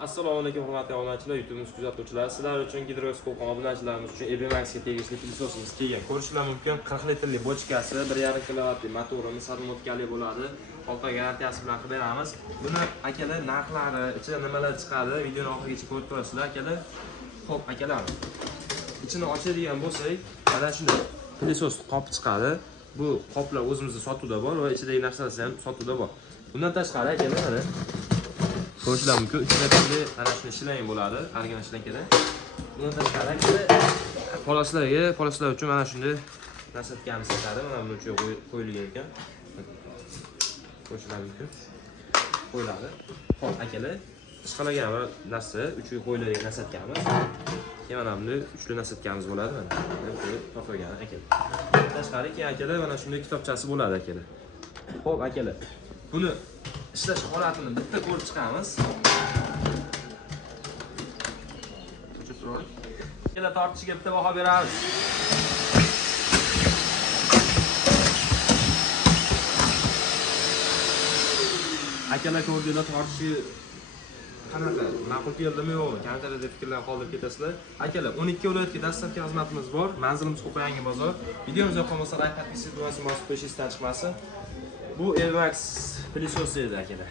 Assalomu alaykum hurmatli obunachilar, YouTube'imiz kuzatuvchilari. Sizlar uchun gidroskop obunachilarimiz uchun EBMAXga tegishli pilsosimiz kelgan. Ko'rishingiz mumkin 40 litrli bochkasi, 1.5 kilovatli motori, sarmotkali bo'ladi. Olti oy garantiyasi bilan qilib beramiz. Buni akalar narxlari, ichida nimalar chiqadi, videoni oxirigacha ko'rib turasizlar akalar. Xo'p, akalar. Ichini ochadigan bo'lsak, mana shunday pilsos qopi chiqadi. Bu qoplar o'zimizda sotuvda bor va ichidagi narsalar ham sotuvda bor. Bundan tashqari akalar mana ko'rishlar mumkin. Ichida mana shunday shlang bo'ladi, argina shlankada. Bundan tashqari poloslar uchun mana shunday nasatgamiz chiqadi. Mana buni uchun qo'yilgan ekan. Ko'rishlar mumkin. Qo'yiladi. Xo'p, akalar, ishqalagan narsa uchun qo'yiladigan nasatgamiz. Mana bunday uchli nasatkamiz bo'ladi mana. Buni topilgan akalar. Tashqari keyin akalar mana shunday kitobchasi bo'ladi akalar. Xo'p, akalar. Buni ishlash holatini bitta ko'rib chiqamiz. Akalar tortishiga bitta baho beramiz. Akalar ko'rdinglar, tortishi qanaqa? Ma'qul keldimi yo'qmi? Kommentariyada fikrlarni qoldirib ketasizlar. Akalar, 12 viloyatga dastlabki xizmatimiz bor. Manzilimiz Qo'qonyangi bozor. Videomiz yoqqan bo'lsa, like, podpiska, bosib qo'yishingiz chiqmasin. Bu EBMAX pilsos edi akalar.